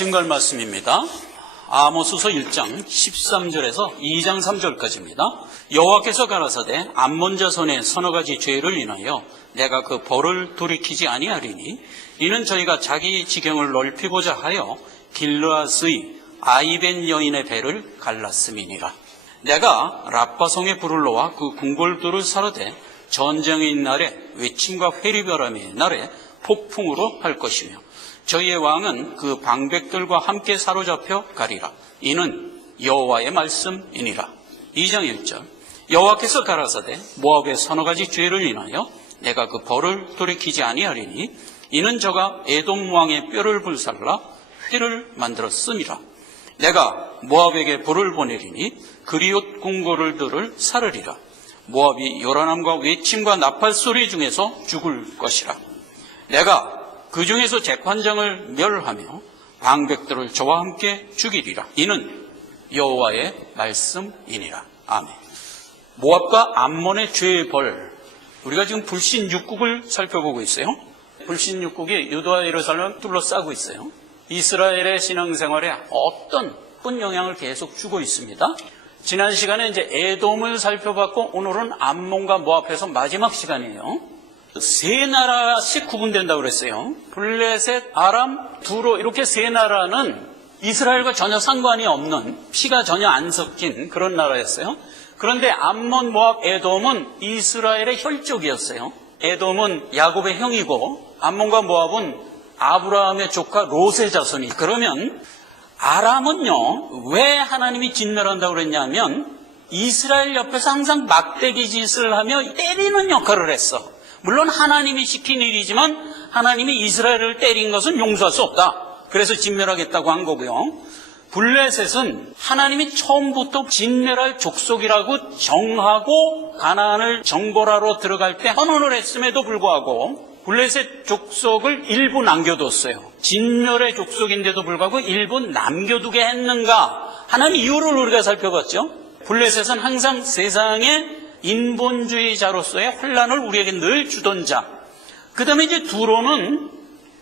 증거할 말씀입니다. 아모스서 1장 13절에서 2장 3절까지입니다. 여호와께서 가라사대 암몬 자손의 서너 가지 죄를 인하여 내가 그 벌을 돌이키지 아니하리니 이는 저희가 자기 지경을 넓히고자 하여 길르앗의 아이벤 여인의 배를 갈랐음이니라. 내가 라빠성의 불을 놓아 그 궁궐들을 사르되 전쟁의 날에 외침과 회리바람의 날에 폭풍으로 할 것이며 저희의 왕은 그 방백들과 함께 사로잡혀 가리라. 이는 여호와의 말씀이니라. 2장 1절 여호와께서 가라사대 모압의 서너 가지 죄를 인하여 내가 그 벌을 돌이키지 아니하리니 이는 저가 에돔 왕의 뼈를 불살라 회를 만들었음이라. 내가 모압에게 불을 보내리니 그리옷 궁궐들을 사르리라. 모압이 요란함과 외침과 나팔 소리 중에서 죽을 것이라. 내가 그 중에서 재판장을 멸하며 방백들을 저와 함께 죽이리라. 이는 여호와의 말씀이니라. 아멘. 모압과 암몬의 죄의 벌, 우리가 지금 불신 6국을 살펴보고 있어요. 불신 6국이 유다와 예루살렘을 둘러싸고 있어요. 이스라엘의 신앙생활에 어떤 큰 영향을 계속 주고 있습니다. 지난 시간에 이제 에돔을 살펴봤고 오늘은 암몬과 모압에서 마지막 시간이에요. 세 나라씩 구분된다고 그랬어요. 블레셋, 아람, 두로 이렇게 세 나라는 이스라엘과 전혀 상관이 없는 피가 전혀 안 섞인 그런 나라였어요. 그런데 암몬, 모압, 에돔은 이스라엘의 혈족이었어요. 에돔은 야곱의 형이고 암몬과 모압은 아브라함의 조카 롯의 자손이. 그러면 아람은요, 왜 하나님이 진멸한다고 그랬냐면 이스라엘 옆에서 항상 막대기 짓을 하며 때리는 역할을 했어. 물론 하나님이 시킨 일이지만 하나님이 이스라엘을 때린 것은 용서할 수 없다. 그래서 진멸하겠다고 한 거고요. 블레셋은 하나님이 처음부터 진멸할 족속이라고 정하고 가나안을 정벌하러 들어갈 때 헌언을 했음에도 불구하고 블레셋 족속을 일부 남겨뒀어요. 진멸의 족속인데도 불구하고 일부 남겨두게 했는가 하는 이유를 우리가 살펴봤죠. 블레셋은 항상 세상에 인본주의자로서의 혼란을 우리에게 늘 주던 자. 그 다음에 이제 두로는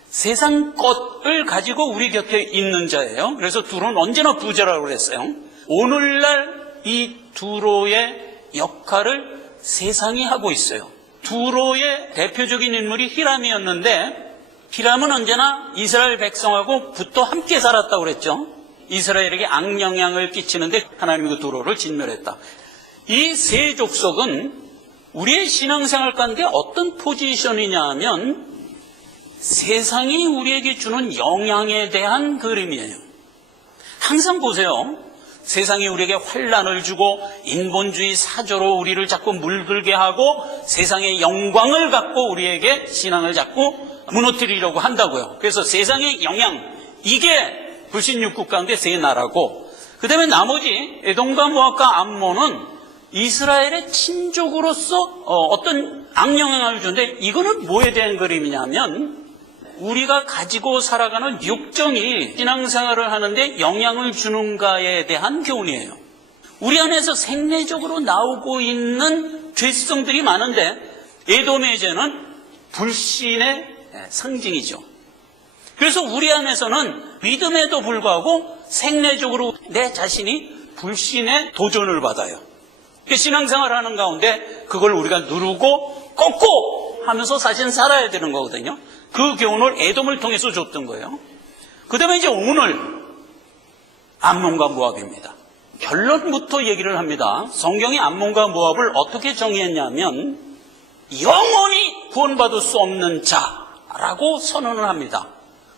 세상 것을 가지고 우리 곁에 있는 자예요. 그래서 두로는 언제나 부자라고 그랬어요. 오늘날 이 두로의 역할을 세상이 하고 있어요. 두로의 대표적인 인물이 히람이었는데 히람은 언제나 이스라엘 백성하고 붙어 함께 살았다고 그랬죠. 이스라엘에게 악영향을 끼치는데 하나님이 그 두로를 진멸했다. 이 세 족속은 우리의 신앙생활 가운데 어떤 포지션이냐 하면 세상이 우리에게 주는 영향에 대한 그림이에요. 항상 보세요. 세상이 우리에게 환란을 주고 인본주의 사조로 우리를 자꾸 물들게 하고 세상의 영광을 갖고 우리에게 신앙을 자꾸 무너뜨리려고 한다고요. 그래서 세상의 영향, 이게 불신 6국 가운데 세 나라고, 그 다음에 나머지 에돔과 모압과 암몬은 이스라엘의 친족으로서 어떤 악영향을 주는데 이거는 뭐에 대한 그림이냐면 우리가 가지고 살아가는 육정이 신앙생활을 하는데 영향을 주는가에 대한 교훈이에요. 우리 안에서 생내적으로 나오고 있는 죄성들이 많은데 에돔의 죄는 불신의 상징이죠. 그래서 우리 안에서는 믿음에도 불구하고 생내적으로 내 자신이 불신의 도전을 받아요. 신앙생활 하는 가운데 그걸 우리가 누르고 꺾고 하면서 사실 살아야 되는 거거든요. 그 교훈을 에돔을 통해서 줬던 거예요. 그 다음에 이제 오늘 암몬과 모압입니다. 결론부터 얘기를 합니다. 성경이 암몬과 모압을 어떻게 정의했냐면 영원히 구원받을 수 없는 자라고 선언을 합니다.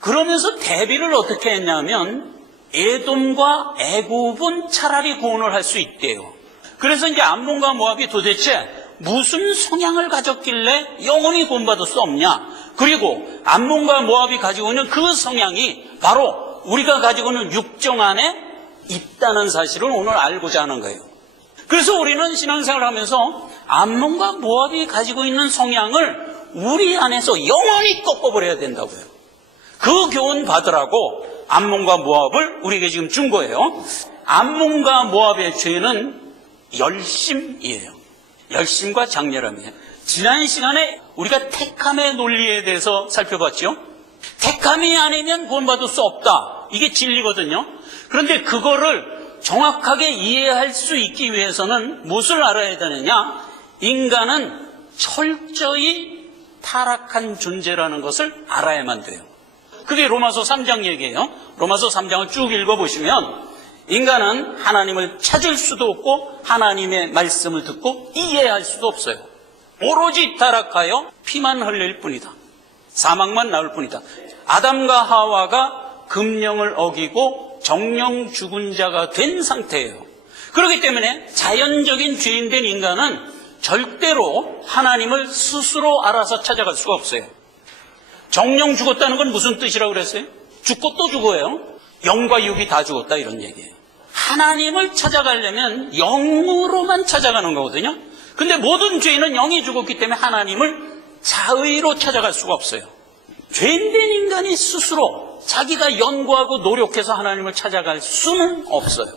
그러면서 대비를 어떻게 했냐면 에돔과 애굽은 차라리 구원을 할 수 있대요. 그래서 이제 암몬과 모압이 도대체 무슨 성향을 가졌길래 영원히 구원받을 수 없냐? 그리고 암몬과 모압이 가지고 있는 그 성향이 바로 우리가 가지고 있는 육정 안에 있다는 사실을 오늘 알고자 하는 거예요. 그래서 우리는 신앙생활을 하면서 암몬과 모압이 가지고 있는 성향을 우리 안에서 영원히 꺾어버려야 된다고요. 그 교훈 받으라고 암몬과 모압을 우리에게 지금 준 거예요. 암몬과 모압의 죄는 열심이에요. 열심과 장렬함이에요. 지난 시간에 우리가 택함의 논리에 대해서 살펴봤죠. 택함이 아니면 구원받을 수 없다. 이게 진리거든요. 그런데 그거를 정확하게 이해할 수 있기 위해서는 무엇을 알아야 되느냐? 인간은 철저히 타락한 존재라는 것을 알아야만 돼요. 그게 로마서 3장 얘기예요. 로마서 3장을 쭉 읽어보시면 인간은 하나님을 찾을 수도 없고 하나님의 말씀을 듣고 이해할 수도 없어요. 오로지 타락하여 피만 흘릴 뿐이다. 사망만 나올 뿐이다. 아담과 하와가 금령을 어기고 정령 죽은 자가 된 상태예요. 그렇기 때문에 자연적인 죄인된 인간은 절대로 하나님을 스스로 알아서 찾아갈 수가 없어요. 정령 죽었다는 건 무슨 뜻이라고 그랬어요? 죽고 또 죽어요. 영과 육이 다 죽었다 이런 얘기예요. 하나님을 찾아가려면 영으로만 찾아가는 거거든요. 근데 모든 죄인은 영이 죽었기 때문에 하나님을 자의로 찾아갈 수가 없어요. 죄인된 인간이 스스로 자기가 연구하고 노력해서 하나님을 찾아갈 수는 없어요.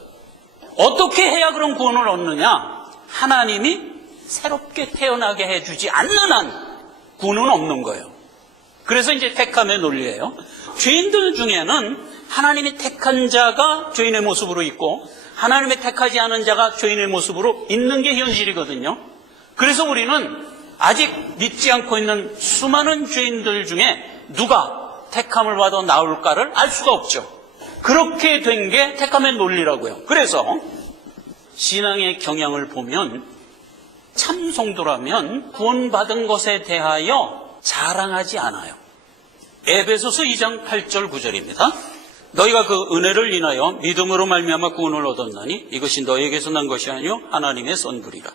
어떻게 해야 그런 구원을 얻느냐? 하나님이 새롭게 태어나게 해주지 않는 한 구원은 없는 거예요. 그래서 이제 택함의 논리예요. 죄인들 중에는 하나님이 택한 자가 죄인의 모습으로 있고 하나님이 택하지 않은 자가 죄인의 모습으로 있는 게 현실이거든요. 그래서 우리는 아직 믿지 않고 있는 수많은 죄인들 중에 누가 택함을 받아 나올까를 알 수가 없죠. 그렇게 된 게 택함의 논리라고요. 그래서 신앙의 경향을 보면 참 성도라면 구원받은 것에 대하여 자랑하지 않아요. 에베소서 2장 8절 9절입니다. 너희가 그 은혜를 인하여 믿음으로 말미암아 구원을 얻었나니 이것이 너희에게서 난 것이 아니요 하나님의 선물이라.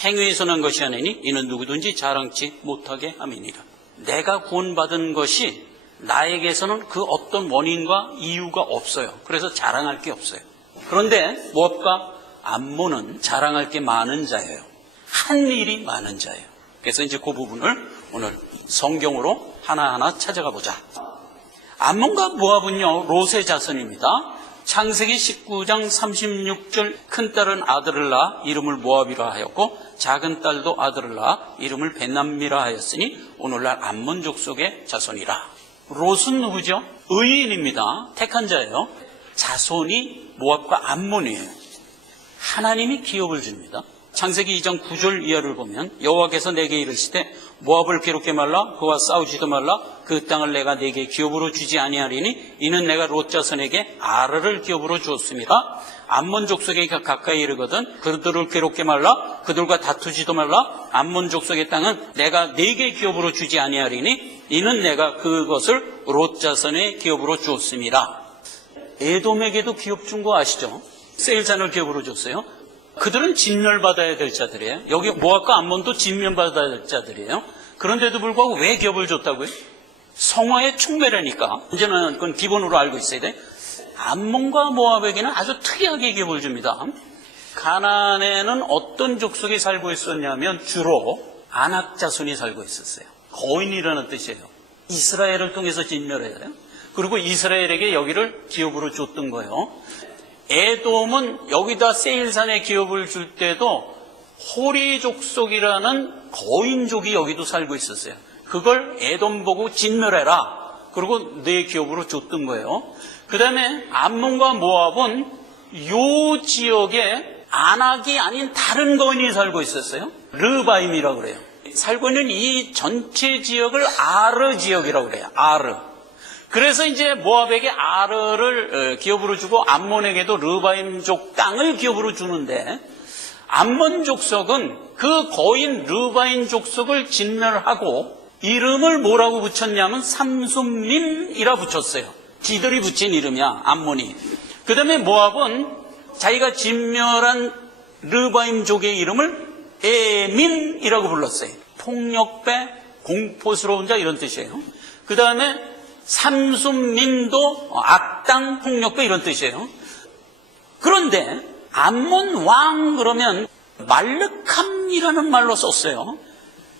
행위에서 난 것이 아니니 이는 누구든지 자랑치 못하게 함이니라. 내가 구원받은 것이 나에게서는 그 어떤 원인과 이유가 없어요. 그래서 자랑할 게 없어요. 그런데 모압과 암몬은 자랑할 게 많은 자예요. 한 일이 많은 자예요. 그래서 이제 그 부분을 오늘 성경으로 하나하나 찾아가 보자. 암몬과 모압은요 롯의 자손입니다. 창세기 19장 36절 큰 딸은 아들을 낳아 이름을 모압이라 하였고 작은 딸도 아들을 낳아 이름을 벤람미라 하였으니 오늘날 암몬 족속의 자손이라. 롯은 누구죠? 의인입니다. 택한 자예요. 자손이 모압과 암몬이에요. 하나님이 기업을 줍니다. 창세기 2장 9절 이하를 보면 여호와께서 내게 이르시되 모압을 괴롭게 말라 그와 싸우지도 말라 그 땅을 내가 내게 기업으로 주지 아니하리니 이는 내가 롯 자손에게 아르를 기업으로 주었습니다. 암몬 족속에 가까이 이르거든 그들을 괴롭게 말라 그들과 다투지도 말라 암몬 족속의 땅은 내가 내게 기업으로 주지 아니하리니 이는 내가 그것을 롯 자손의 기업으로 주었습니다. 에돔에게도 기업 준 거 아시죠? 세일산을 기업으로 줬어요. 그들은 진멸받아야 될 자들이에요. 여기 모압과 암몬도 진멸받아야 될 자들이에요. 그런데도 불구하고 왜 기업을 줬다고요? 성화의 충매라니까. 이제는 그건 기본으로 알고 있어야 돼. 암몬과 모압에게는 아주 특이하게 기업을 줍니다. 가나안에는 어떤 족속이 살고 있었냐면 주로 아낙 자손이 살고 있었어요. 거인이라는 뜻이에요. 이스라엘을 통해서 진멸해야 돼요. 그리고 이스라엘에게 여기를 기업으로 줬던 거예요. 에돔은 여기다 세일산에 기업을 줄 때도 호리 족속이라는 거인족이 여기도 살고 있었어요. 그걸 에돔 보고 진멸해라. 그리고 내 기업으로 줬던 거예요. 그 다음에 암몬과 모압은 요 지역에 아낙이 아닌 다른 거인이 살고 있었어요. 르바임이라고 그래요. 살고 있는 이 전체 지역을 아르 지역이라고 그래요. 아르. 그래서 이제 모압에게 아르를 기업으로 주고 암몬에게도 르바임족 땅을 기업으로 주는데 암몬 족속은 그 거인 르바임 족속을 진멸하고 이름을 뭐라고 붙였냐면 삼숨림이라 붙였어요. 지들이 붙인 이름이야, 암몬이. 그 다음에 모압은 자기가 진멸한 르바임족의 이름을 에민이라고 불렀어요. 폭력배, 공포스러운 자 이런 뜻이에요. 그 다음에 삼숨림도 악당, 폭력배 이런 뜻이에요. 그런데 암몬 왕 그러면 말르캄이라는 말로 썼어요.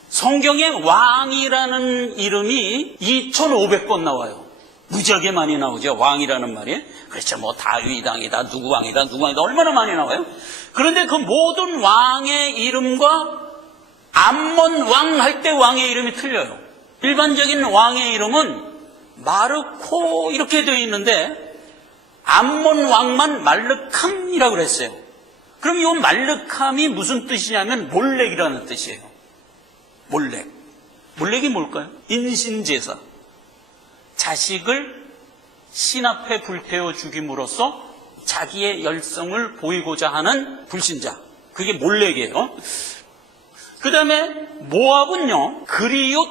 성경에 왕이라는 이름이 2500번 나와요. 무지하게 많이 나오죠. 왕이라는 말이. 그렇죠. 뭐 다윗 왕이다, 누구 왕이다, 누구 왕이다 얼마나 많이 나와요. 그런데 그 모든 왕의 이름과 암몬 왕 할 때 왕의 이름이 틀려요. 일반적인 왕의 이름은 마르코 이렇게 되어 있는데 암몬 왕만 말르캄이라고 그랬어요. 그럼 이 말르캄이 무슨 뜻이냐면 몰렉이라는 뜻이에요. 몰렉. 몰렉이 뭘까요? 인신제사. 자식을 신 앞에 불태워 죽임으로써 자기의 열성을 보이고자 하는 불신자. 그게 몰렉이에요. 그 다음에 모압은요, 그리옷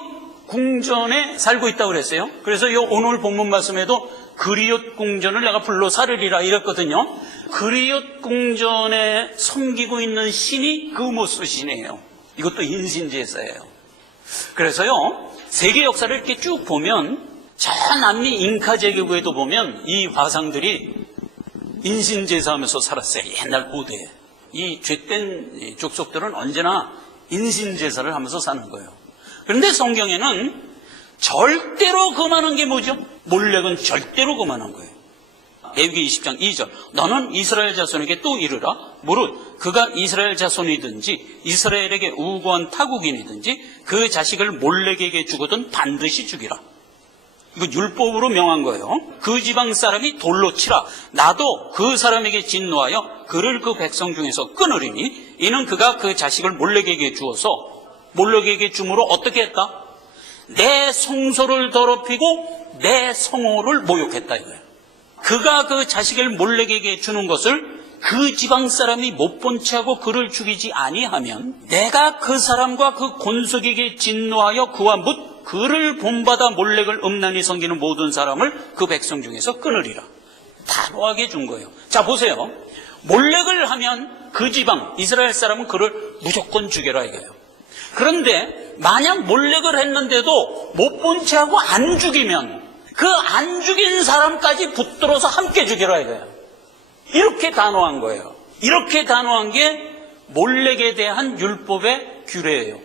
궁전에 살고 있다고 그랬어요. 그래서 이 오늘 본문 말씀에도 그리옷 궁전을 내가 불러 살으리라 이랬거든요. 그리옷 궁전에 섬기고 있는 신이 그모스 신이에요. 이것도 인신제사예요. 그래서요, 세계 역사를 이렇게 쭉 보면 저 남미 잉카 제국에도 보면 이 화상들이 인신제사하면서 살았어요. 옛날 고대에. 이 죄된 족속들은 언제나 인신제사를 하면서 사는 거예요. 그런데 성경에는 절대로 금하는 게 뭐죠? 몰렉은 절대로 금하는 거예요. 레위기 20장 2절. 너는 이스라엘 자손에게 또 이르라. 무릇 그가 이스라엘 자손이든지 이스라엘에게 우고한 타국인이든지 그 자식을 몰렉에게 주거든 반드시 죽이라. 이거 율법으로 명한 거예요. 그 지방 사람이 돌로 치라. 나도 그 사람에게 진노하여 그를 그 백성 중에서 끊으리니 이는 그가 그 자식을 몰렉에게 주어서 몰렉에게 줌으로 어떻게 했다? 내 성소를 더럽히고 내 성호를 모욕했다 이거예요. 그가 그 자식을 몰렉에게 주는 것을 그 지방 사람이 못 본 채하고 그를 죽이지 아니하면 내가 그 사람과 그 권속에게 진노하여 그와 묻 그를 본받아 몰렉을 음란히 섬기는 모든 사람을 그 백성 중에서 끊으리라. 단호하게 준 거예요. 자 보세요. 몰렉을 하면 그 지방 이스라엘 사람은 그를 무조건 죽여라 이거예요. 그런데 만약 몰렉을 했는데도 못 본 채하고 안 죽이면 그 안 죽인 사람까지 붙들어서 함께 죽여라 이거예요. 이렇게 단호한 거예요. 이렇게 단호한 게 몰렉에 대한 율법의 규례예요.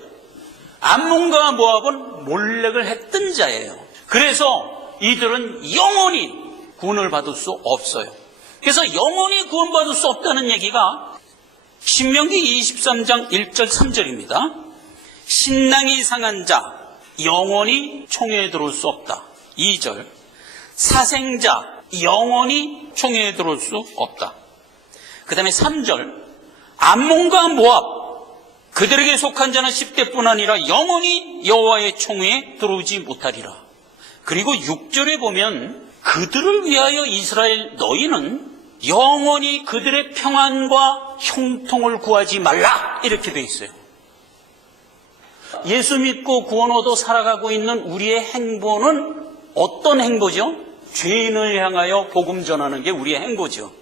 암몬과 모압은 몰렉을 했던 자예요. 그래서 이들은 영원히 구원을 받을 수 없어요. 그래서 영원히 구원받을 수 없다는 얘기가 신명기 23장 1절 3절입니다. 신랑이 상한 자 영원히 총회에 들어올 수 없다. 2절 사생자 영원히 총회에 들어올 수 없다. 그 다음에 3절 암몬과 모압 그들에게 속한 자는 10대뿐 아니라 영원히 여호와의 총회에 들어오지 못하리라. 그리고 6절에 보면 그들을 위하여 이스라엘 너희는 영원히 그들의 평안과 형통을 구하지 말라 이렇게 돼 있어요. 예수 믿고 구원 얻어 살아가고 있는 우리의 행보는 어떤 행보죠? 죄인을 향하여 복음 전하는 게 우리의 행보죠.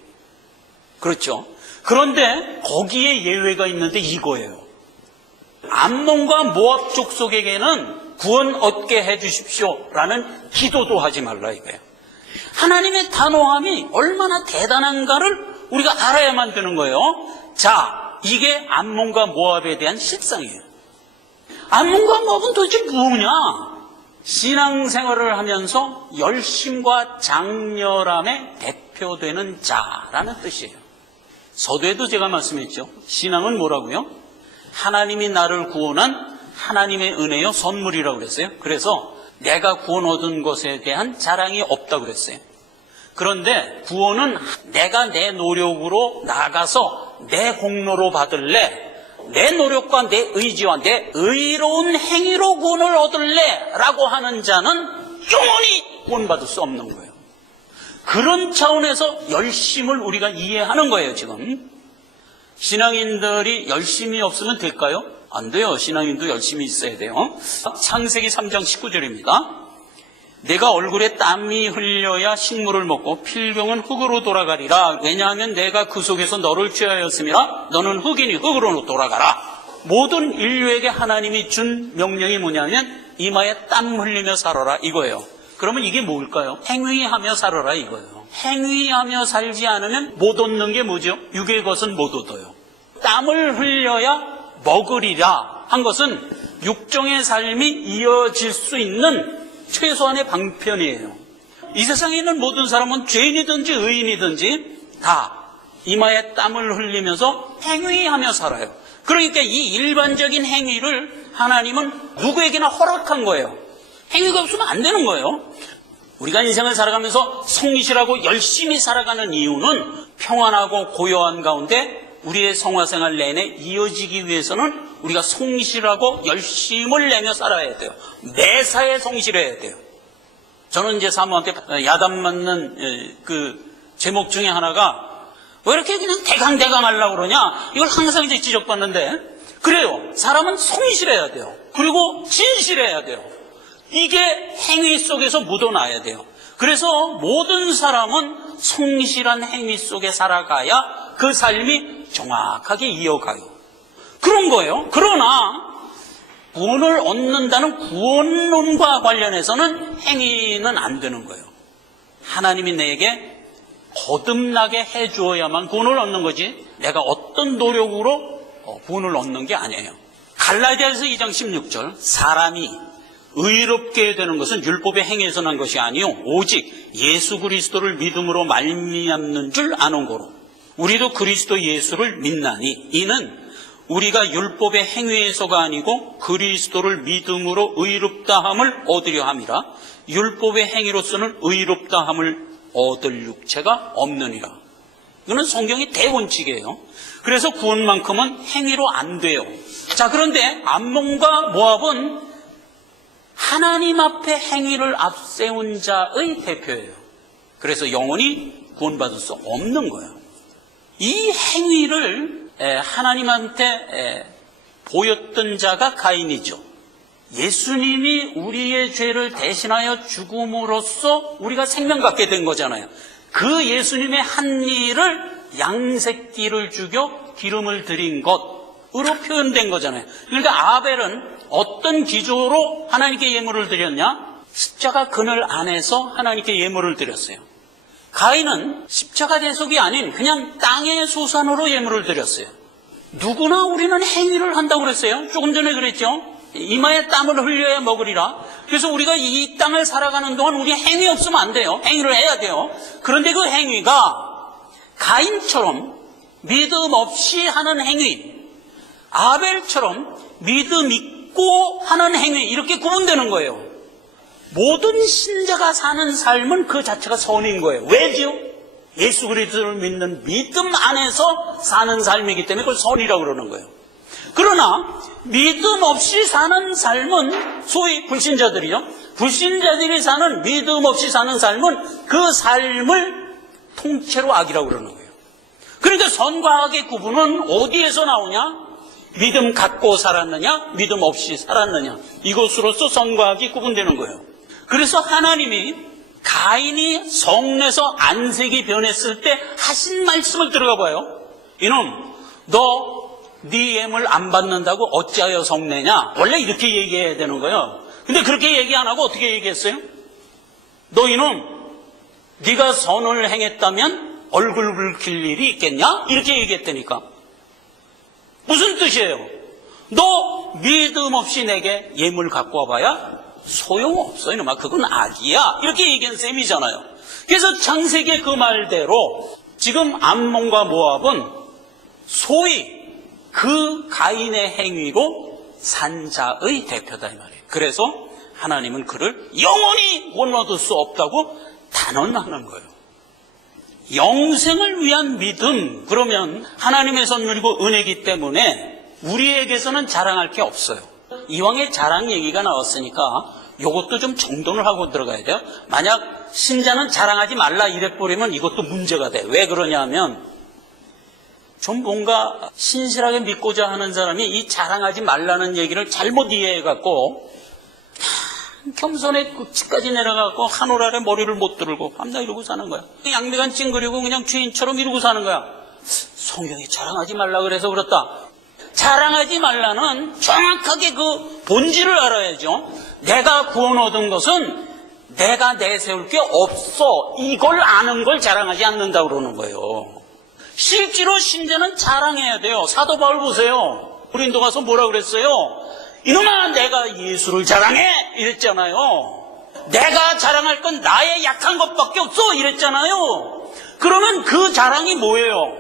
그렇죠? 그런데 거기에 예외가 있는데 이거예요. 암몬과 모압 족속에게는 구원 얻게 해주십시오라는 기도도 하지 말라 이거예요. 하나님의 단호함이 얼마나 대단한가를 우리가 알아야만 되는 거예요. 자, 이게 암몬과 모압에 대한 실상이에요. 암몬과 모압은 도대체 뭐냐? 신앙생활을 하면서 열심과 장렬함의 대표되는 자라는 뜻이에요. 서두에도 제가 말씀했죠. 신앙은 뭐라고요? 하나님이 나를 구원한 하나님의 은혜요 선물이라고 그랬어요. 그래서 내가 구원 얻은 것에 대한 자랑이 없다고 그랬어요. 그런데 구원은 내가 내 노력으로 나가서 내 공로로 받을래, 내 노력과 내 의지와 내 의로운 행위로 구원을 얻을래 라고 하는 자는 영원히 구원받을 수 없는 거예요. 그런 차원에서 열심을 우리가 이해하는 거예요. 지금 신앙인들이 열심이 없으면 될까요? 안 돼요. 신앙인도 열심히 있어야 돼요. 창세기 3장 19절입니다. 내가 얼굴에 땀이 흘려야 식물을 먹고 필경은 흙으로 돌아가리라. 왜냐하면 내가 그 속에서 너를 취하였음이라. 너는 흙이니 흙으로 돌아가라. 모든 인류에게 하나님이 준 명령이 뭐냐면 이마에 땀 흘리며 살아라 이거예요. 그러면 이게 뭘까요? 행위하며 살아라 이거예요. 행위하며 살지 않으면 못 얻는 게 뭐죠? 육의 것은 못 얻어요. 땀을 흘려야 먹으리라 한 것은 육정의 삶이 이어질 수 있는 최소한의 방편이에요. 이 세상에 있는 모든 사람은 죄인이든지 의인이든지 다 이마에 땀을 흘리면서 행위하며 살아요. 그러니까 이 일반적인 행위를 하나님은 누구에게나 허락한 거예요. 행위가 없으면 안 되는 거예요. 우리가 인생을 살아가면서 성실하고 열심히 살아가는 이유는 평안하고 고요한 가운데 우리의 성화생활 내내 이어지기 위해서는 우리가 성실하고 열심을 내며 살아야 돼요. 매사에 성실해야 돼요. 저는 이제 사모한테 야단 맞는 그 제목 중에 하나가 왜 이렇게 그냥 대강대강 하려고 그러냐? 이걸 항상 이제 지적받는데, 그래요. 사람은 성실해야 돼요. 그리고 진실해야 돼요. 이게 행위 속에서 묻어나야 돼요. 그래서 모든 사람은 성실한 행위 속에 살아가야 그 삶이 정확하게 이어가요. 그런 거예요. 그러나 구원을 얻는다는 구원론과 관련해서는 행위는 안 되는 거예요. 하나님이 내게 거듭나게 해주어야만 구원을 얻는 거지, 내가 어떤 노력으로 구원을 얻는 게 아니에요. 갈라디아서 2장 16절, 사람이 의롭게 되는 것은 율법의 행위에서 난 것이 아니요 오직 예수 그리스도를 믿음으로 말미암는 줄 아는 거로 우리도 그리스도 예수를 믿나니 이는 우리가 율법의 행위에서가 아니고 그리스도를 믿음으로 의롭다함을 얻으려 함이라. 율법의 행위로서는 의롭다함을 얻을 육체가 없느니라. 이거는 성경의 대원칙이에요. 그래서 구원만큼은 행위로 안 돼요. 자, 그런데 암몬과 모압은 하나님 앞에 행위를 앞세운 자의 대표예요. 그래서 영원히 구원받을 수 없는 거예요. 이 행위를 하나님한테 보였던 자가 가인이죠. 예수님이 우리의 죄를 대신하여 죽음으로써 우리가 생명 갖게 된 거잖아요. 그 예수님의 한 일을 양새끼를 죽여 기름을 드린 것으로 표현된 거잖아요. 그러니까 아벨은 어떤 기조로 하나님께 예물을 드렸냐? 십자가 그늘 안에서 하나님께 예물을 드렸어요. 가인은 십자가 대속이 아닌 그냥 땅의 소산으로 예물을 드렸어요. 누구나 우리는 행위를 한다고 그랬어요. 조금 전에 그랬죠. 이마에 땀을 흘려야 먹으리라. 그래서 우리가 이 땅을 살아가는 동안 우리 행위 없으면 안 돼요. 행위를 해야 돼요. 그런데 그 행위가 가인처럼 믿음 없이 하는 행위, 아벨처럼 믿음 있고 하는 행위, 이렇게 구분되는 거예요. 모든 신자가 사는 삶은 그 자체가 선인 거예요. 왜지요? 예수 그리스도를 믿는 믿음 안에서 사는 삶이기 때문에 그걸 선이라고 그러는 거예요. 그러나 믿음 없이 사는 삶은 소위 불신자들이요. 불신자들이 사는 믿음 없이 사는 삶은 그 삶을 통째로 악이라고 그러는 거예요. 그러니까 선과 악의 구분은 어디에서 나오냐? 믿음 갖고 살았느냐, 믿음 없이 살았느냐, 이것으로서 선과 악이 구분되는 거예요. 그래서 하나님이 가인이 성내서 안색이 변했을 때 하신 말씀을 들어가 봐요. 이놈, 너 네 예물 안 받는다고 어찌하여 성내냐? 원래 이렇게 얘기해야 되는 거예요. 근데 그렇게 얘기 안 하고 어떻게 얘기했어요? 너 이놈, 네가 선을 행했다면 얼굴 붉힐 일이 있겠냐? 이렇게 얘기했다니까. 무슨 뜻이에요? 너 믿음 없이 내게 예물 갖고 와봐야 소용없어 이놈아, 그건 악이야, 이렇게 얘기한 셈이잖아요. 그래서 창세기의 그 말대로 지금 암몬과 모압은 소위 그 가인의 행위로 산 자의 대표다 이 말이에요. 그래서 하나님은 그를 영원히 구원 얻을 수 없다고 단언하는 거예요. 영생을 위한 믿음, 그러면 하나님의 선물이고 은혜이기 때문에 우리에게서는 자랑할 게 없어요. 이왕에 자랑 얘기가 나왔으니까 이것도 좀 정돈을 하고 들어가야 돼요. 만약 신자는 자랑하지 말라 이래버리면 이것도 문제가 돼. 왜 그러냐면 좀 뭔가 신실하게 믿고자 하는 사람이 이 자랑하지 말라는 얘기를 잘못 이해해갖고 겸손의 끝까지 내려가고 하늘 아래 머리를 못 들고 밤낮 이러고 사는 거야. 양미간 찡그리고 그냥 죄인처럼 이러고 사는 거야. 성경이 자랑하지 말라 그래서 그렇다. 자랑하지 말라는 정확하게 그 본질을 알아야죠. 내가 구원 얻은 것은 내가 내세울 게 없어, 이걸 아는 걸 자랑하지 않는다고 그러는 거예요. 실제로 신자는 자랑해야 돼요. 사도 바울 보세요. 고린도 가서 뭐라 그랬어요? 이놈아, 내가 예수를 자랑해 이랬잖아요. 내가 자랑할 건 나의 약한 것밖에 없어 이랬잖아요. 그러면 그 자랑이 뭐예요?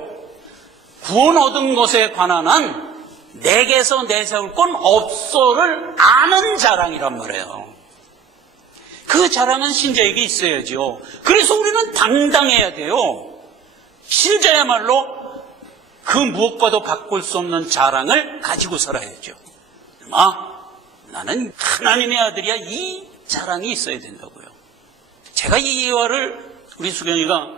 구원 얻은 것에 관한 한 내게서 내세울 건 없어를 아는 자랑이란 말이에요. 그 자랑은 신자에게 있어야죠. 그래서 우리는 당당해야 돼요. 신자야말로 그 무엇과도 바꿀 수 없는 자랑을 가지고 살아야죠. 나는 하나님의 아들이야. 이 자랑이 있어야 된다고요. 제가 이 예화를 우리 수경이가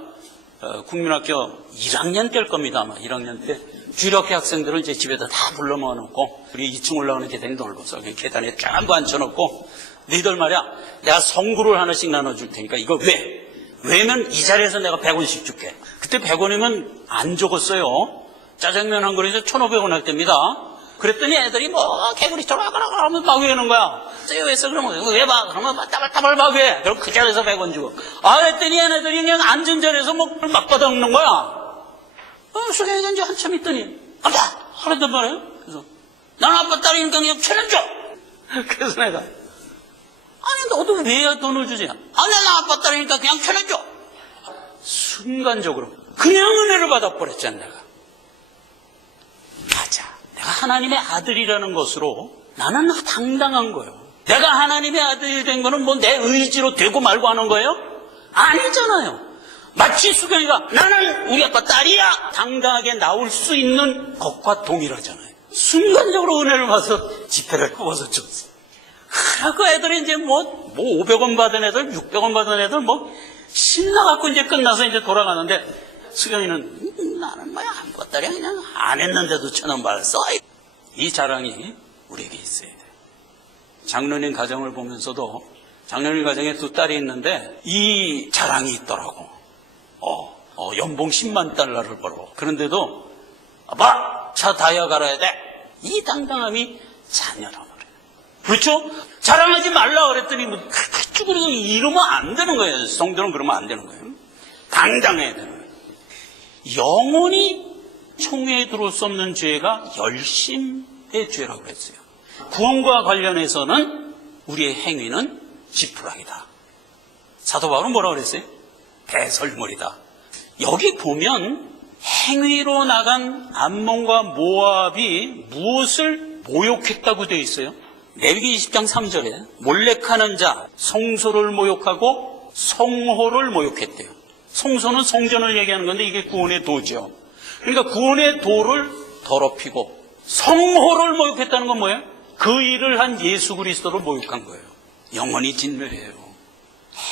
국민학교 1학년 때일 겁니다. 아마 1학년 때 주일학교 학생들을 제 집에다 다 불러 모아놓고 우리 2층 올라오는 계단이 넓어서 계단에 쫙 앉혀놓고 너희들 말이야, 내가 성구를 하나씩 나눠줄 테니까 이거 왜면 이 자리에서 내가 100원씩 줄게. 그때 100원이면 안 적었어요. 짜장면 한 그릇에 1,500원 할 때입니다. 그랬더니 애들이 개구리 돌아가라 하면 막 외우는 거야. 왜 했어? 그러면 왜 봐? 그러면 따발 막 왜? 그럼 그 자리에서 100원 주고. 그랬더니 얘네들이 그냥 앉은 자리에서 막 받아먹는 거야. 수경이가 이제 한참 있더니 하랬단 말이에요. 그래서 난 아빠 딸이니까 그냥 천원 줘. 그래서 내가 너도 왜 돈을 주지? 난 아빠 딸이니까 그냥 천원 줘. 순간적으로 그냥 은혜를 받아버렸잖아. 내가 맞아. 내가 하나님의 아들이라는 것으로 나는 당당한 거예요. 내가 하나님의 아들이 된 거는 내 의지로 되고 말고 하는 거예요? 아니잖아요. 마치 수경이가 나는 우리 아빠 딸이야 당당하게 나올 수 있는 것과 동일하잖아요. 순간적으로 은혜를 받아서 지폐를 뽑아서 줬어. 그래갖고 애들이 이제 500원 받은 애들, 600원 받은 애들 신나갖고 이제 끝나서 이제 돌아가는데 수경이는 나는 아무것도 딸이야 그냥 안 했는데도 1,000원 받았어. 이 자랑이 우리에게 있어야 돼. 장로님 가정을 보면서도 장로님 가정에 2딸이 있는데 이 자랑이 있더라고. 연봉 10만 달러를 벌어. 그런데도 아빠 차 다이아 갈아야 돼. 이 당당함이 자녀란 말이에요. 그렇죠? 자랑하지 말라 그랬더니 그쪽으로 이러면 안 되는 거예요. 성도는 그러면 안 되는 거예요. 당당해야 되는 거예요. 영원히 총회에 들어올 수 없는 죄가 열심의 죄라고 했어요. 구원과 관련해서는 우리의 행위는 지푸라기다. 사도 바울은 뭐라고 그랬어요? 배설물이다. 여기 보면 행위로 나간 암몬과 모압이 무엇을 모욕했다고 되어 있어요? 레위기 20장 3절에 몰렉하는 자 성소를 모욕하고 성호를 모욕했대요. 성소는 성전을 얘기하는 건데 이게 구원의 도죠. 그러니까 구원의 도를 더럽히고 성호를 모욕했다는 건 뭐예요? 그 일을 한 예수 그리스도를 모욕한 거예요. 영원히 진멸해요.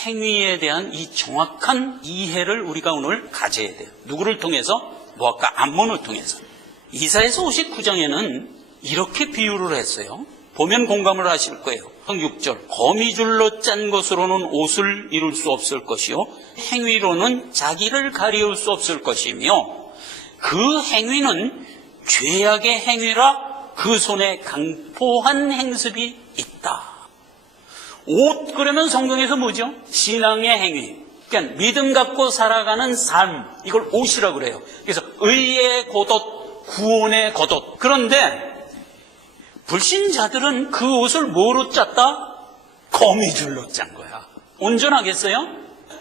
행위에 대한 이 정확한 이해를 우리가 오늘 가져야 돼요. 누구를 통해서? 모압과 암몬을 통해서. 이사야서 59장에는 이렇게 비유를 했어요. 보면 공감을 하실 거예요. 6절 거미줄로 짠 것으로는 옷을 이룰 수 없을 것이요 행위로는 자기를 가리울 수 없을 것이며 그 행위는 죄악의 행위라 그 손에 강포한 행습이 있다. 옷 그러면 성경에서 뭐죠? 신앙의 행위. 그러니까 믿음 갖고 살아가는 삶, 이걸 옷이라고 그래요. 그래서 의의 겉옷, 구원의 겉옷. 그런데 불신자들은 그 옷을 뭐로 짰다? 거미줄로 짠 거야. 온전하겠어요?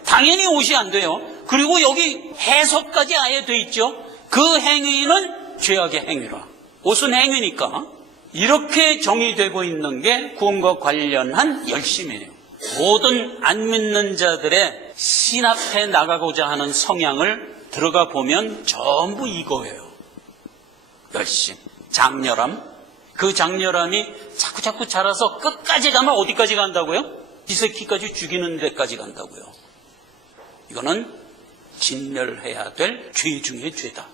당연히 옷이 안 돼요. 그리고 여기 해석까지 아예 돼 있죠. 그 행위는 죄악의 행위라. 옷은 행위니까. 이렇게 정의되고 있는 게 구원과 관련한 열심이에요. 모든 안 믿는 자들의 신 앞에 나가고자 하는 성향을 들어가 보면 전부 이거예요. 열심, 장렬함. 그 장렬함이 자꾸 자라서 끝까지 가면 어디까지 간다고요? 지새끼까지 죽이는 데까지 간다고요. 이거는 진멸해야 될 죄 중의 죄다.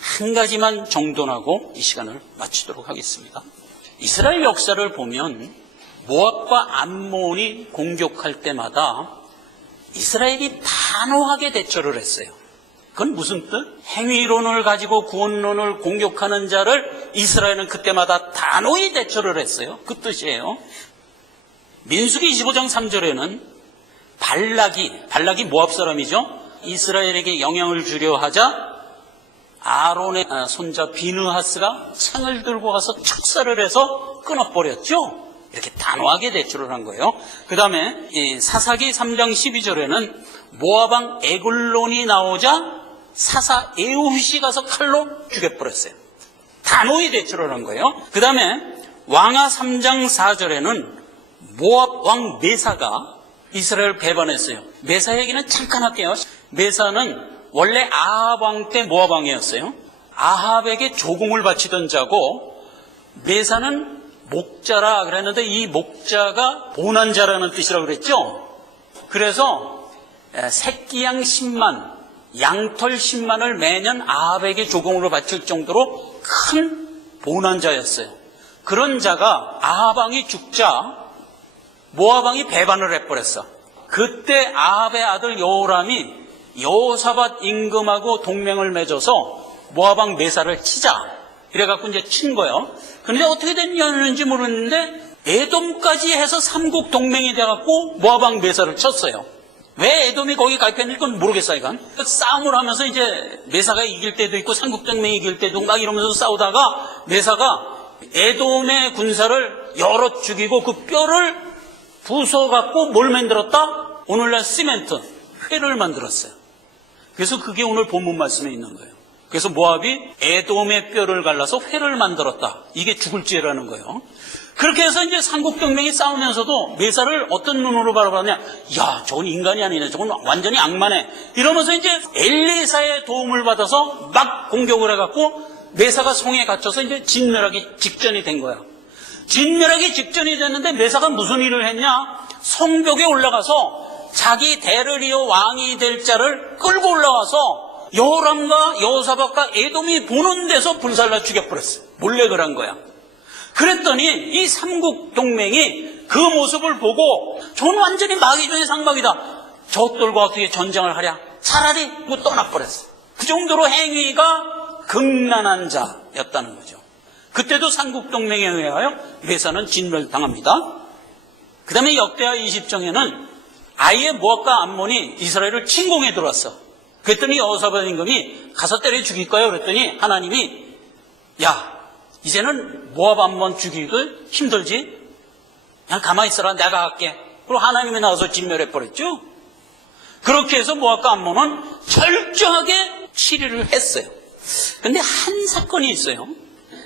한 가지만 정돈하고 이 시간을 마치도록 하겠습니다. 이스라엘 역사를 보면 모압과 암몬이 공격할 때마다 이스라엘이 단호하게 대처를 했어요. 그건 무슨 뜻? 행위론을 가지고 구원론을 공격하는 자를 이스라엘은 그때마다 단호히 대처를 했어요. 그 뜻이에요. 민수기 25장 3절에는 발락이 모압 사람이죠. 이스라엘에게 영향을 주려 하자 아론의 손자 비느하스가 창을 들고 가서 축사를 해서 끊어버렸죠. 이렇게 단호하게 대처를 한 거예요. 그 다음에 사사기 3장 12절에는 모압왕 에글론이 나오자 사사 에우시 가서 칼로 죽여버렸어요. 단호히 대처를 한 거예요. 그 다음에 왕하 3장 4절에는 모압 왕 메사가 이스라엘을 배반했어요. 메사 얘기는 잠깐 할게요. 메사는 원래 아합 왕 때 모압 왕이었어요. 아합에게 조공을 바치던 자고, 메사는 목자라 그랬는데 이 목자가 보난자라는 뜻이라고 그랬죠. 그래서 새끼양 10만, 양털 10만을 매년 아합에게 조공으로 바칠 정도로 큰 보난자였어요. 그런 자가 아합 왕이 죽자 모압 왕이 배반을 해버렸어. 그때 아합의 아들 여호람이 여호사밧 임금하고 동맹을 맺어서 모압 왕 메사를 치자. 이래갖고 이제 친 거예요. 그런데 어떻게 됐냐는지 모르는데 에돔까지 해서 삼국 동맹이 돼갖고 모압 왕 메사를 쳤어요. 왜 에돔이 거기 가입했는지 그건 모르겠어요. 이건 싸움을 하면서 이제 메사가 이길 때도 있고 삼국 동맹이 이길 때도 막 이러면서 싸우다가 메사가 에돔의 군사를 여러 죽이고 그 뼈를 부숴갖고 뭘 만들었다? 오늘날 시멘트, 회를 만들었어요. 그래서 그게 오늘 본문 말씀에 있는 거예요. 그래서 모압이 에돔의 뼈를 갈라서 회를 만들었다. 이게 죽을 죄라는 거예요. 그렇게 해서 이제 삼국동맹이 싸우면서도 메사를 어떤 눈으로 바라봤냐? 야, 저건 인간이 아니네. 저건 완전히 악마네. 이러면서 이제 엘리사의 도움을 받아서 막 공격을 해갖고 메사가 성에 갇혀서 이제 진멸하기 직전이 된 거야. 진멸하기 직전이 됐는데 메사가 무슨 일을 했냐? 성벽에 올라가서 자기 대를 이어 왕이 될 자를 끌고 올라와서 여호람과 여호사밧과 에돔이 보는 데서 불살라 죽여버렸어요. 몰래 그런 거야. 그랬더니 이 삼국 동맹이 그 모습을 보고 저는 완전히 마귀 중의 상막이다. 저들과 어떻게 전쟁을 하랴? 차라리 뭐 떠나버렸어요. 그 정도로 행위가 극난한 자였다는 거죠. 그때도 삼국 동맹에 의하여 메사는 진멸당합니다. 그 다음에 역대하 20장에는 아예 모압과 암몬이 이스라엘을 침공해 들어왔어. 그랬더니 여호사밧 임금이 가서 때려 죽일 거예요. 그랬더니 하나님이 야, 이제는 모압 암몬 죽이기 힘들지? 그냥 가만히 있어라. 내가 할게. 그리고 하나님이 나와서 진멸해버렸죠. 그렇게 해서 모압과 암몬은 철저하게 치리를 했어요. 그런데 한 사건이 있어요.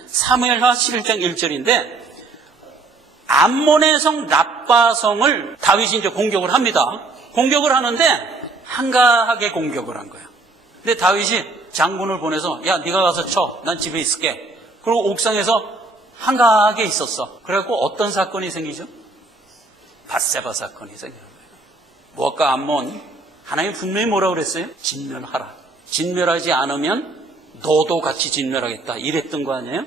사무엘하 11장 1절인데 암몬의 성 랍바성을 다윗이 이제 공격을 합니다. 공격을 하는데 한가하게 공격을 한 거야. 근데 다윗이 장군을 보내서 야, 네가 가서 쳐. 난 집에 있을게. 그리고 옥상에서 한가하게 있었어. 그래갖고 어떤 사건이 생기죠? 밧세바 사건이 생기는 거예요. 모압과 암몬, 하나님 분명히 뭐라고 그랬어요? 진멸하라. 진멸하지 않으면 너도 같이 진멸하겠다. 이랬던 거 아니에요?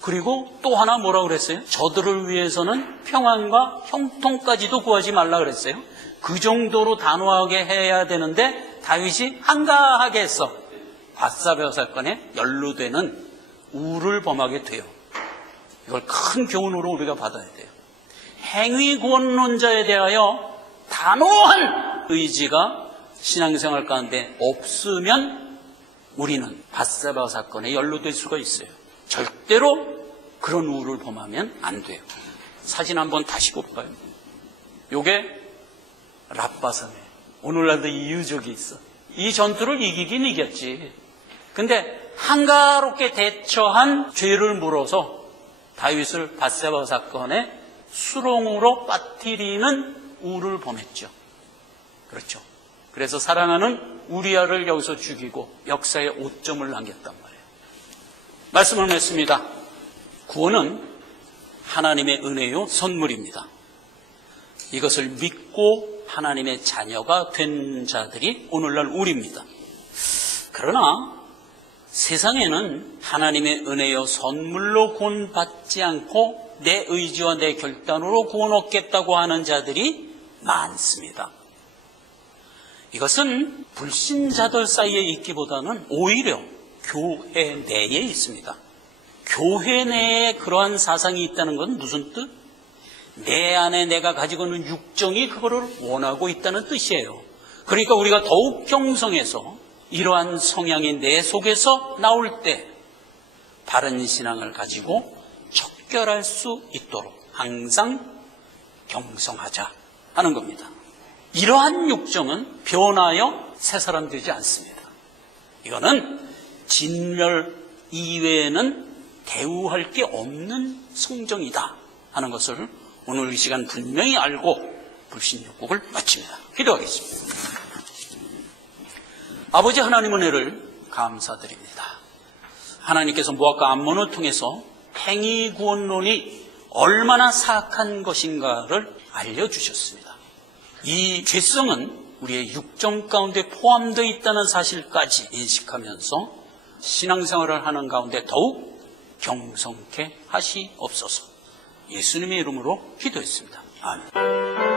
그리고 또 하나 뭐라고 그랬어요? 저들을 위해서는 평안과 형통까지도 구하지 말라 그랬어요. 그 정도로 단호하게 해야 되는데 다윗이 한가하게 했어. 밧세바 사건에 연루되는 우를 범하게 돼요. 이걸 큰 교훈으로 우리가 받아야 돼요. 행위구원론자에 대하여 단호한 의지가 신앙생활 가운데 없으면 우리는 밧세바 사건에 연루될 수가 있어요. 절대로 그런 우를 범하면 안 돼요. 사진 한번 다시 볼까요? 요게 랍바성이에요. 오늘날도 이 유적이 있어. 이 전투를 이기긴 이겼지. 근데 한가롭게 대처한 죄를 물어서 다윗을 밧세바 사건에 수렁으로 빠뜨리는 우를 범했죠. 그렇죠. 그래서 사랑하는 우리아를 여기서 죽이고 역사에 오점을 남겼단 말이에요. 말씀을 했습니다. 구원은 하나님의 은혜요 선물입니다. 이것을 믿고 하나님의 자녀가 된 자들이 오늘날 우리입니다. 그러나 세상에는 하나님의 은혜요 선물로 구원받지 않고 내 의지와 내 결단으로 구원 얻겠다고 하는 자들이 많습니다. 이것은 불신자들 사이에 있기보다는 오히려 교회 내에 있습니다. 교회 내에 그러한 사상이 있다는 건 무슨 뜻? 내 안에 내가 가지고 있는 육정이 그거를 원하고 있다는 뜻이에요. 그러니까 우리가 더욱 경성해서 이러한 성향이 내 속에서 나올 때 바른 신앙을 가지고 척결할 수 있도록 항상 경성하자 하는 겁니다. 이러한 육정은 변하여 새 사람 되지 않습니다. 이거는 진멸 이외에는 대우할 게 없는 성정이다 하는 것을 오늘 이 시간 분명히 알고 불신육국을 마칩니다. 기도하겠습니다. 아버지 하나님 은혜를 감사드립니다. 하나님께서 모압과 암몬을 통해서 행위 구원론이 얼마나 사악한 것인가를 알려주셨습니다. 이 죄성은 우리의 육정 가운데 포함되어 있다는 사실까지 인식하면서 신앙생활을 하는 가운데 더욱 경성케 하시옵소서. 예수님의 이름으로 기도했습니다. 아멘.